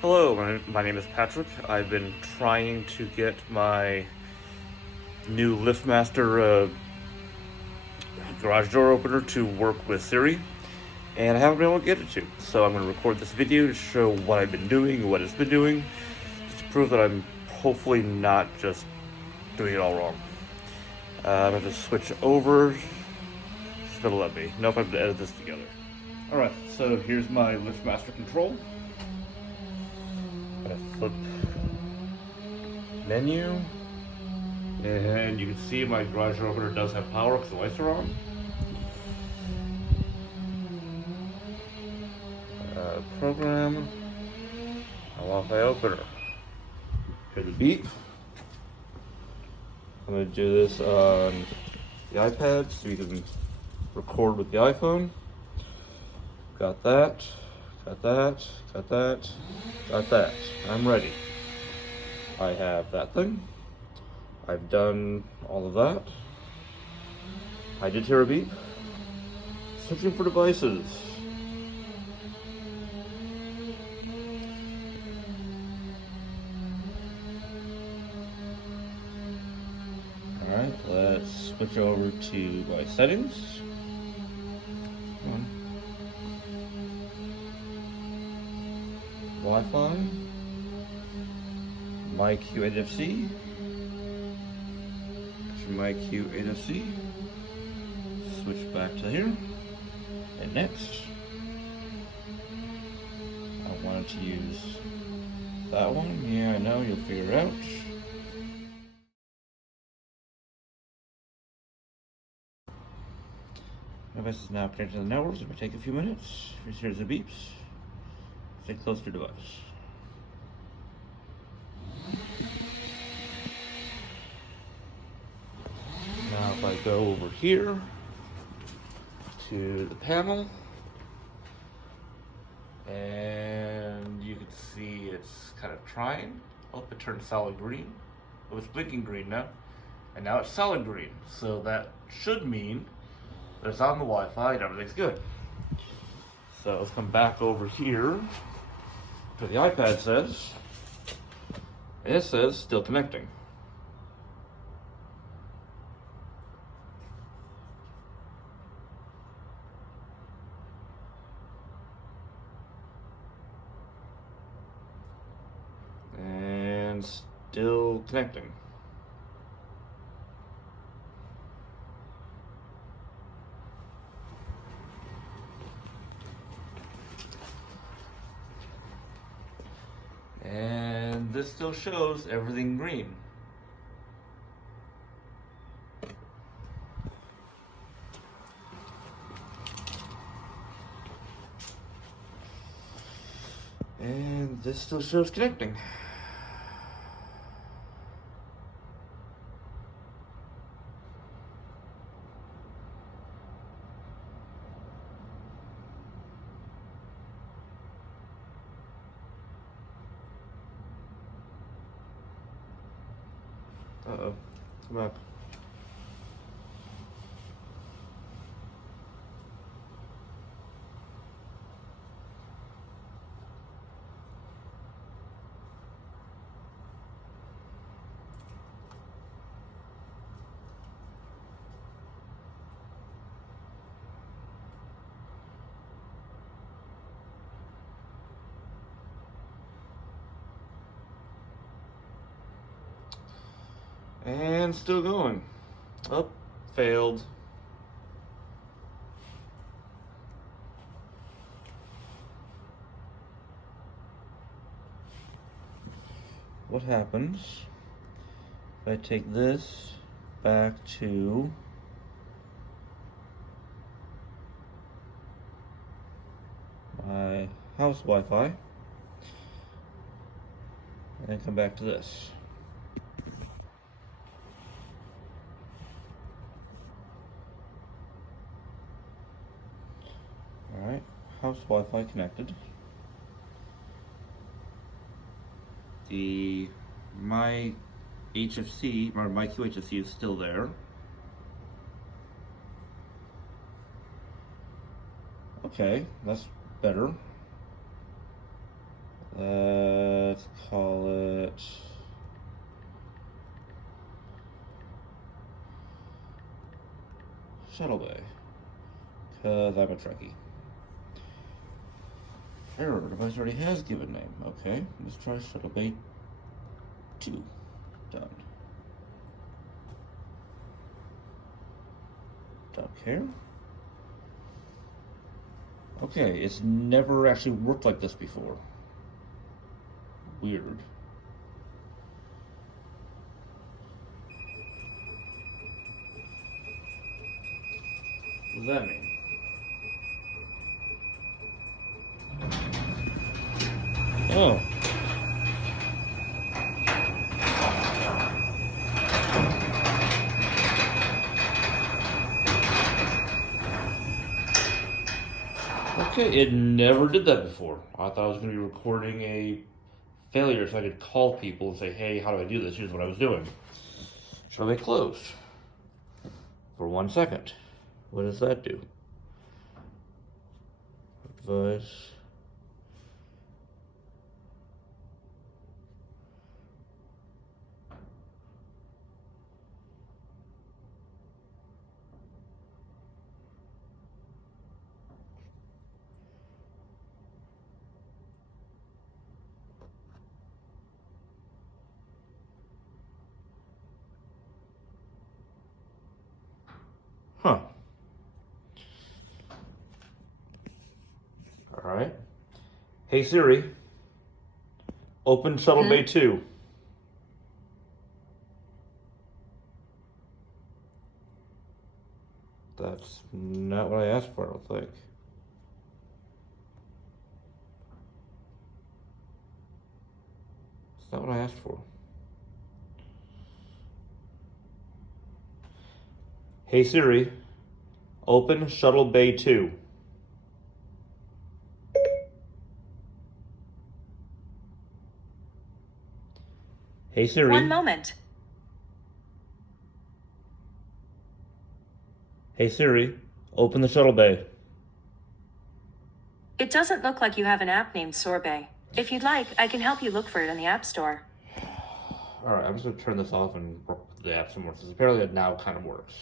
Hello, my name is Patrick. I've been trying to get my new LiftMaster garage door opener to work with Siri, and I haven't been able to get it to. So I'm going to record this video to show what I've been doing, what it's been doing, just to prove that I'm hopefully not just doing it all wrong. I'm going to switch over. It's going to let me. Nope, I have to edit this together. Alright, so here's my LiftMaster control. I'm going to flip menu. And you can see my garage door opener does have power because the lights are on. Program, a Wi-Fi opener. Hear the beep. I'm going to do this on the iPad so you can record with the iPhone. Got that, got that, got that, got that. I'm ready. I have that thing. I've done all of that. I did hear a beep. Searching for devices. Alright, let's switch over to my settings. Come on. Wi-Fi. My Q8FC. My Q8FC. Switch back to here. And next, I wanted to use that one. Yeah, I know, you'll figure it out. Device is now connected to the network. It may take a few minutes. Here's the beeps. Stay close to your device. Now if I go over here to the panel, and you can see it's kind of trying. Oh, it turned solid green. It was blinking green now, and now it's solid green. So that should mean that it's on the Wi-Fi and everything's good. So let's come back over here to the iPad says, and it says still connecting. And still connecting. And this still shows everything green. And this still shows connecting. Uh-oh, come back. And still going. Oh, failed. What happens if I take this back to my house Wi-Fi and then come back to this? Alright, house Wi-Fi connected. My HFC, or my QHFC is still there. Okay, that's better. Let's call it Shuttle Bay, because I'm a Trekkie. Error, device already has given name. Okay, let's try Shuttle Bay 2. Done. Dock here. Okay, it's never actually worked like this before. Weird. What does that mean? Oh. Okay, it never did that before. I thought I was going to be recording a failure so I could call people and say, hey, how do I do this? Here's what I was doing. Shall I close? For 1 second. What does that do? Device. Huh. All right. Hey Siri, open Shuttle Bay 2. That's not what I asked for, I don't think. It's not what I asked for. Hey Siri, open Shuttle Bay 2. Hey Siri. One moment. Hey Siri, open the Shuttle Bay. It doesn't look like you have an app named Sorbet. If you'd like, I can help you look for it in the App Store. All right, I'm just gonna turn this off and work with the app some more, because apparently it now kind of works.